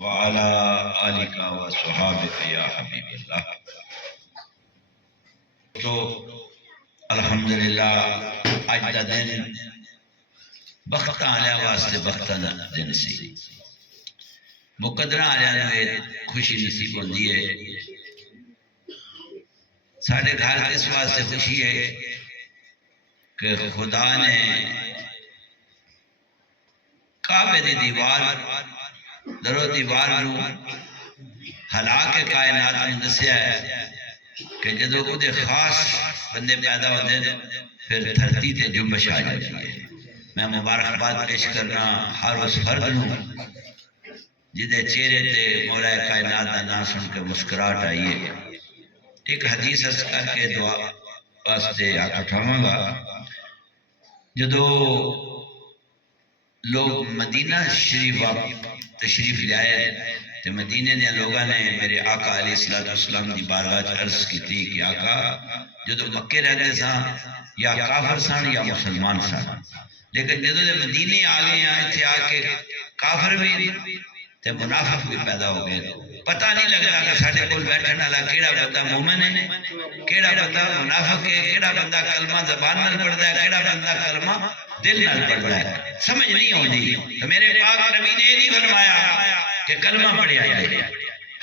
وعلى آلك وصحابك یا حبیب اللہ۔ تو الحمدللہ اج دا دن بختہ آلیا واسطے بختہ دا دن سی، مقدرہ آلیا نے خوشی نصیب ہوندی ہے۔ ساڑھے گھر اس واسطے خوشی ہے کہ خدا نے کعبے دی دیوار درو دیوار نو ہلا کے کائنات میں دسیا ہے کہ جدو وہ دے خاص بندے پیدا ہوتے ہیں پھر دھرتی تے جنبش آ جاتی ہے۔ میں مبارکباد پیش کرنا ہر اس فرد نو جدے چہرے تے مولا کائنات دا نام سن کے مسکراہٹ آئی ہے۔ ایک حدیث اس کر کے دعا واسطے ہاتھ اٹھاواں گا۔ جدو لوگ مدینہ شریف تشریف لائے تو مدینے دے لوگاں نے میرے آقا علیہ السلام دی بارگاہ عرض کی تھی کہ آقا جدو مکے رہتے سان یا کافر سان یا مسلمان سان، لیکن جدو دے مدینے آ گئے ہیں اتنے آ کے کافر بھی تے منافق بھی پیدا ہو گئے۔ پتہ نہیں لگتا کہ ساڈے کول بیٹھن والا کیڑا بندہ مومن ہے، کیڑا بندہ منافق ہے، کیڑا بندہ کلمہ زبان نال پڑھدا ہے، کیڑا بندہ کلمہ دل نال پڑھدا ہے، سمجھ نہیں آتی۔ تو میرے پاک نبی نے نہیں فرمایا کہ کلمہ پڑھیا جائے،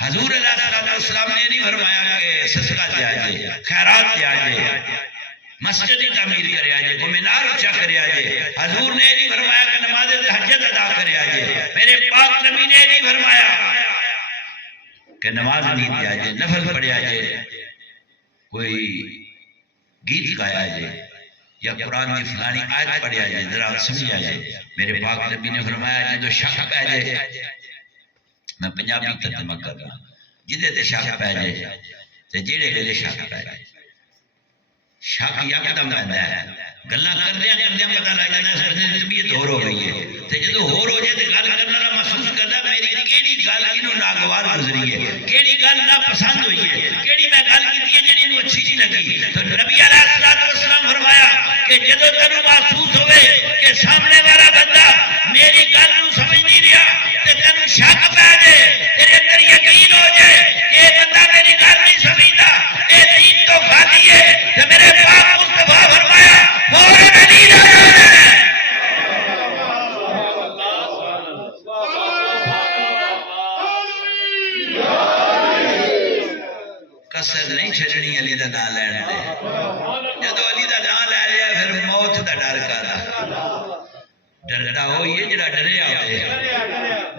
حضور علیہ السلام نے نہیں فرمایا کہ صدقہ دیا جائے، خیرات دیا جائے، مسجد تعمیر کریا جائے، مینار اونچا کریا جائے۔ حضور نے نہیں فرمایا کہ نماز تہجد ادا کریا جائے، میرے پاک نبی نے نہیں فرمایا کہ نماز نہیں دیا جائے، نفل پڑھیا جائے، کوئی گیت گایا جائے یا قرآن کی فلانی آیت پڑھیا جائے، ذرا سمجھا جائے۔ میرے پاک نبی نے فرمایا جدو شک پہ جائے، میں پنجابی ترجمہ کر رہا ہوں، جدے تے شک پہ جائے تے جیڑے ویلے شک پہ جائے، شک یکدم پیندا ہے، گلاں کردیاں کردیاں پتہ لگ جاتا ہے اس بندے دی طبیعت ہور ہو گئی ہے، تے جدو ہور ہو جائے تے گل کرنے والا محسوس کردا میری کیڑی گل اینو ناگوار گزری ہے، کیڑی گل ناپسند ہوئی ہے، کیڑی میں گل کیتی ہے جڑی اینو اچھی نہیں لگی۔ تو نبی علیہ السلام فرمایا کہ جدو تینوں محسوس ہوئے کہ سامنے والا بندہ میری گل نو سمجھ نہیں رہا تے تینوں شک پے جائے، تیرے اندر یقین ہو جائے کہ یہ بندہ میری گل نہیں سمجھدا، اے دین تو خالی ہے، تے میرے پاک مصطفیٰ فرمایا فوراً علی دا نام ہے۔ کسر نہیں چھڑنی علی دا نام لین دے، جدو علی دا نام لے لیا پھر موت دا ڈر کرا، ڈردا ہوئی ہے جڑا ڈریا ہوئے،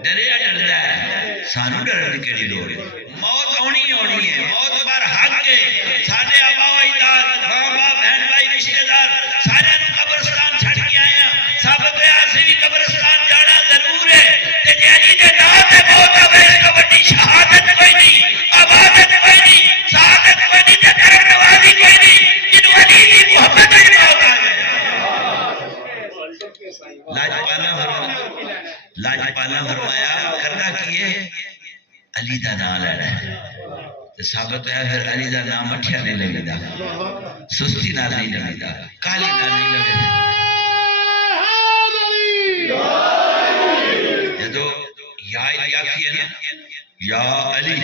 ڈریا ڈردا ہے، سانو ڈرن کی کیڑی لوڑ ہے؟ موت ہونی ہونی ہے، موت پر حق ہے۔ سارے آبا و اجداد، ماں باپ، بہن بھائی، رشتہ دار سارے نو قبرستان چھڑ کے آئے ہیں، ثابت ہوا اسی بھی قبرستان جانا ضرور ہے۔ تے جے علی دے نام تے موت آوے اس تو بڑی شہادت کوئی نہیں، عبادت کوئی نہیں، سعادت کوئی نہیں، تے کرم نوازی کوئی نہیں، جنوں علی دی محبت وچ موت آ جائے۔ لاجپالا فرمایا کرنا کیے علی دا نام لینا ہے، تو ثابت ہے پھر علی دا نام مٹھیا نہیں لگتا، سستی نال نہیں لگتا، کالی نال نہیں لگتا۔ جدو یا علی آکھیے نا یا علی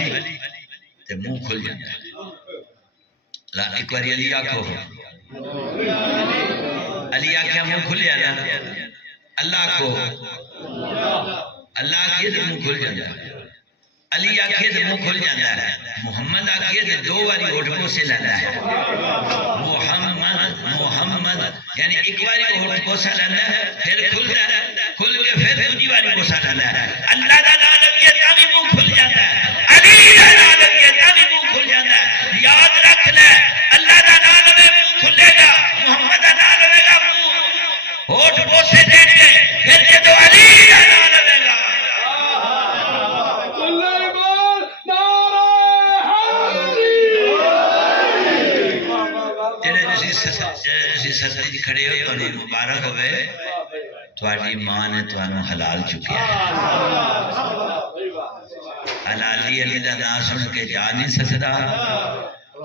تے منہ کھل جاتا ہے۔ ایک بار علی آکھو، علی آکھیا منہ کھلیا نا، اللہ کو اللہ آکھیے تو منہ کھل جاتا ہے، علی آکھیے تو منہ کھل جاتا ہے، محمد آکھیے تو دو باری ہوٹھ پوسے لینا ہے، محمد محمد یعنی ایک باری ہوٹھ پوسا لینا ہے پھر کھلتا ہے، کھل کے پھر دوسری باری پوسا لینا ہے۔ اللہ دا نام لگے تبھی منہ کھل جاتا ہے، علی دا نام لگے تبھی منہ کھل جاتا ہے۔ یاد رکھ لے اللہ دا نام لگے منہ کھلے گا، محمد دا نام لگے گا منہ ہوٹھ پوسے دیں گے، پھر جدو علی دا نام لگے گا سردی کھڑے ہو تو مبارک ہوئے، تھوڑی ماں نے تھانوں حلال چکیا ہے، حلالی علی دا نام سن کے جا نہیں سکتا،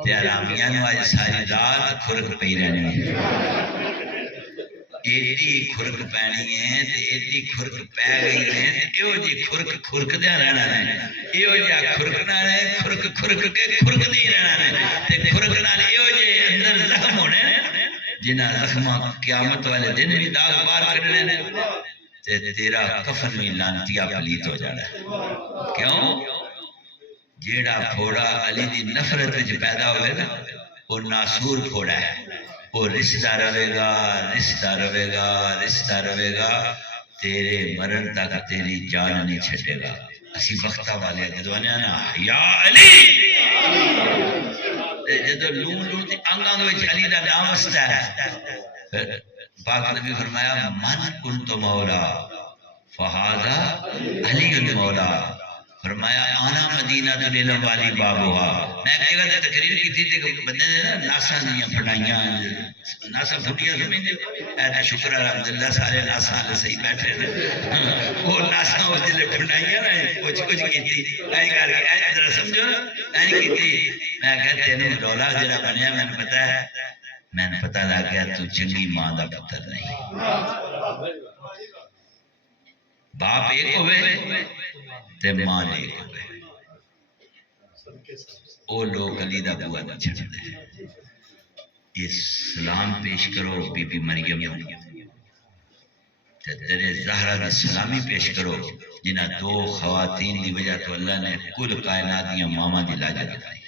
تے آرامیاں نو آج ساری رات کھرک پئی رہنی ہے۔ ایڈی خرک پینی ہے تے ایڈی خرک پی گئی ہے ایو جی خرک خرک دیا رہنا ہے ایو جی خرک نہ رہے خرک خرک کے خرک دی رہنا ہے تے خرک نہ ایو جی اندر زخم ہونے جنہ زخمہ قیامت والے دن بھی داغ بار کرنے نے تے تیرا کفن میں لانتیا پلیت ہو جانا ہے کیوں جیڑا پھوڑا علی دی نفرت وچ پیدا ہوئے نا وہ ناسور پھوڑا ہے وہ رشتہ روے گا رشتہ روے گا رشتہ روے گا تیرے مرن تک تیری جان نہیں چھٹے گا اسی وقتہ والے جدوانے نا یا علی جدو لون لون تی آنگاں دوچ علی دا نام وستا ہے پاک نبی فرمایا من کنت مولا فہذا علی مولا فرمایا آنا مدینہ تو لیلم والی باب ہوا میں ایک جگہ تقریر کی تھی کہ بندے نے ناسا دیاں پھڑائیاں ناسا پھٹیاں سمیں دے اے شکر الحمدللہ سارے ناسا آلے صحیح بیٹھے تھے وہ ناسا ہو جلے پھڑائیاں نا کچھ کی تھی میں کہا کہ اے ذرا سمجھو نا میں کی تھی میں کہتے ہیں رولا جڑا بنیا میں نے پتا ہے میں نے پتا لگ گیا تو چنگی ماں دا پتر نہیں باپ ایک ہوئے تے ماں ایک ہوئے او لوگ علی دا بوا نہ چھڑ دے اس سلام پیش کرو بی بی مریم تے درے زہرہ دی سلامی پیش کرو جنہ دو خواتین دی وجہ تو اللہ نے کل کائنات دیا ماما دی لاجہ دکھائی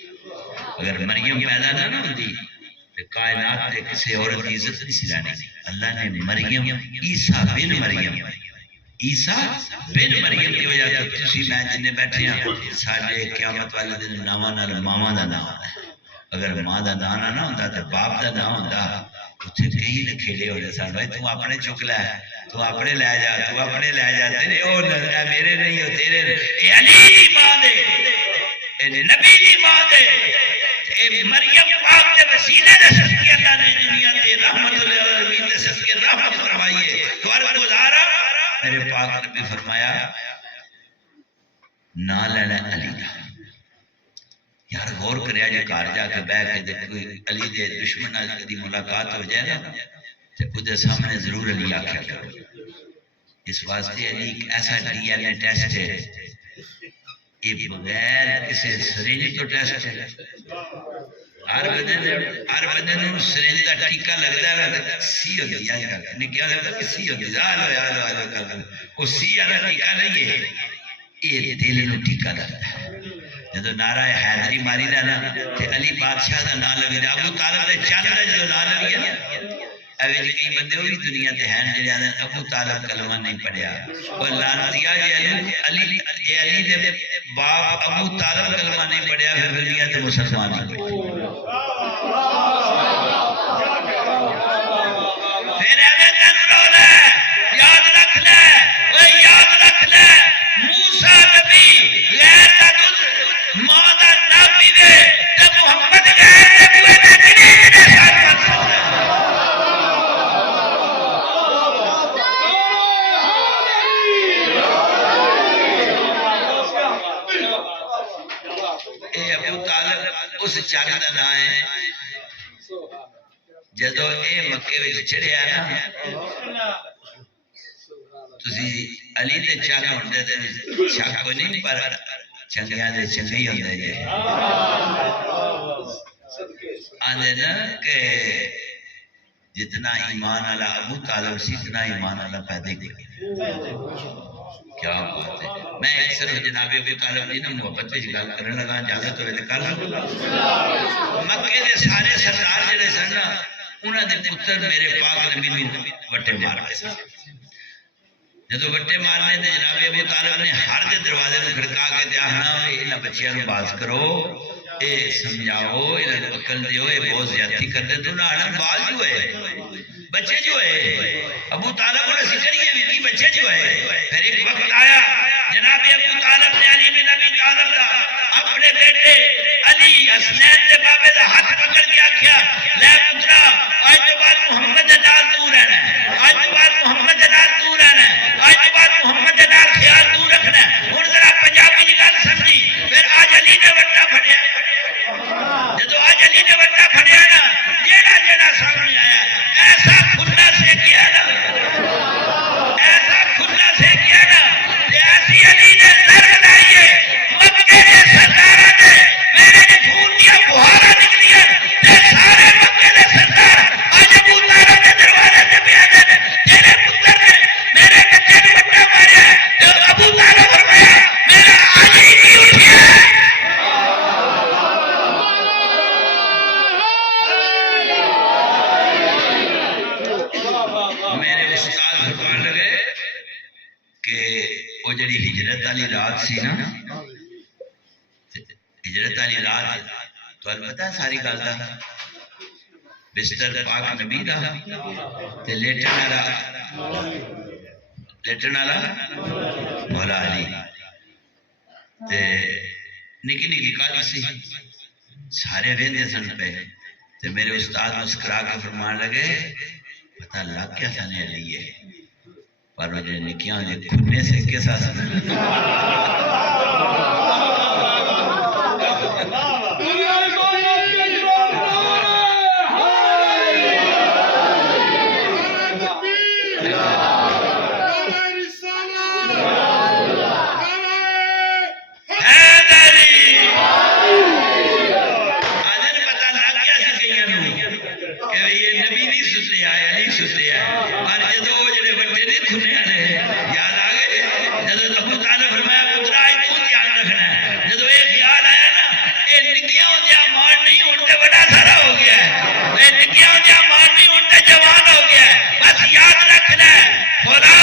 اگر مریم پیدا نہ ہوتی تو کائنات تے کسی عورت کی عزت نہیں سلانی اللہ نے مریم عیسیٰ بن مریم عیسیٰ بن مریم کی وجہ تو کسی میں جنہیں بیٹھے ہیں ساڑھے قیامت والے دن نامانا ماما دا نام ہے اگر ماں دا نانا نہ ہوتا تو باپ دا نام ہوتا اتھے کئی نے کھیلے ہو جیسا بھائی تو اپنے چک لے تو اپنے لے جا تو اپنے لے جا تیرے او نظرہ میرے نہیں ہو تیرے اے علی دی ماں دے اے نبی دی ماں دے اے مریم پاک دے وسیلے دے صدقے اللہ نے دنیا دے رحمت العالمین دے صدقے رحمت فرمائیے تو عرض گزارا میرے پاک نبی فرمایا نہ لینا علی دا یار غور کریا جو کار جا کے بیٹھ کے دے کوئی علی دے دشمن دی ملاقات ہو جائے نا تو خود سامنے ضرور علی آکھا کرو اس واسطے علی ایک ایسا ڈی این اے ٹیسٹ ہے یہ بغیر کسی سرینج تو ٹیسٹ ہے ہر بندے نے سرینج دا ٹیکہ لگتا ہے سی ہو گئی یہاں کر نے کیا لگتا ہے سی ہو گئی آلو کر وہ سی والا ٹیکہ نہیں ہے یہ دل نو ٹیکہ لگتا ہے جدو نعرہ حیدری ماری دا نا تے علی بادشاہ دا نام لگی دا ابو طالب دے چل دا جدو نام لگی نا اوے جی کئی بندے ہوئی دنیا تے ہیں جڑے آدھے ابو طالب کلمہ نہیں پڑھیا وہ لعنتیا یہ علی دے باپ ابو طالب کلمہ نہیں پڑھیا پھر دنیا تے مسلمان نہیں پڑھیا پھر ایویں تن رولا یاد رکھ لے اوے یاد رکھ لے موسیٰ نبی غیر دا دودھ ماں دا نہ پیوے تے محمد غیر دے بوئے تے کنی دے ساتھ بن سکتا اے ابو طالب اس چل دا نام ہے جدو اے مکے وچ چڑھیا نا تسی علی دے چل ہوندے تے شک کوئی نہیں پر چنگیاں دے چنگے ہی ہوندے جے آندے نا کہ جتنا ایمان والا ابو طالب سی اتنا ایمان والا پیدا کیا کیا بات ہے میں اکثر جناب ابو طالب دی نا محبت وچ گل کرن لگا اجازت ہوئے تے کر مکے دے سارے سردار جڑے سن نا انہاں دے پتر میرے پاک نبی نوں وٹے مار کے سن جدو وٹے مارنے تے جناب ابو طالب نے ہر دے دروازے نوں کھڑکا کے تے آہنا انہاں بچیاں نوں باز کرو اے سمجھاؤ انہاں نوں عقل دیو اے بہت زیادتی کرتے تو نہ آنا باز جو ہے بچے جو ہے ابو طالب نے سکریے بھی کی بچے جو ہے پھر ایک وقت آیا جناب ابو طالب نے علی بن ابی طالب دا اپنے بیٹے علی حسنین دے بابے دا ہاتھ پکڑ کے آکھیا لے پترا آج تو بعد محمد دے نال تو رہنا ہے آج تو بعد محمد دے نال تو رہنا ہے آج تو بعد محمد دے نال خیال تو رکھنا ہے ہن ذرا پنجابی دی گل سمجھی پھر آج علی نے وٹا پھڑیا جدو آج علی نے وٹا پھڑیا نا جیڑا جیڑا سامنے آیا ایسا کھلا سے کیا نا والی رات سی نا، ہجرت والی رات تو پتہ ساری گل دا، بستر پاک نبی دا تے لیٹن والا مولا علی تے نکی نکی گل سی، سارے ویندے سن پے تے میرے استاد مسکرا کے فرمان لگے پتہ لگ گیا سنے علی ہے، پر وہ جو نکیاں دے کھنے سے کیسا سن جوان ہو گیا ہے، بس یاد رکھنا ہے خدا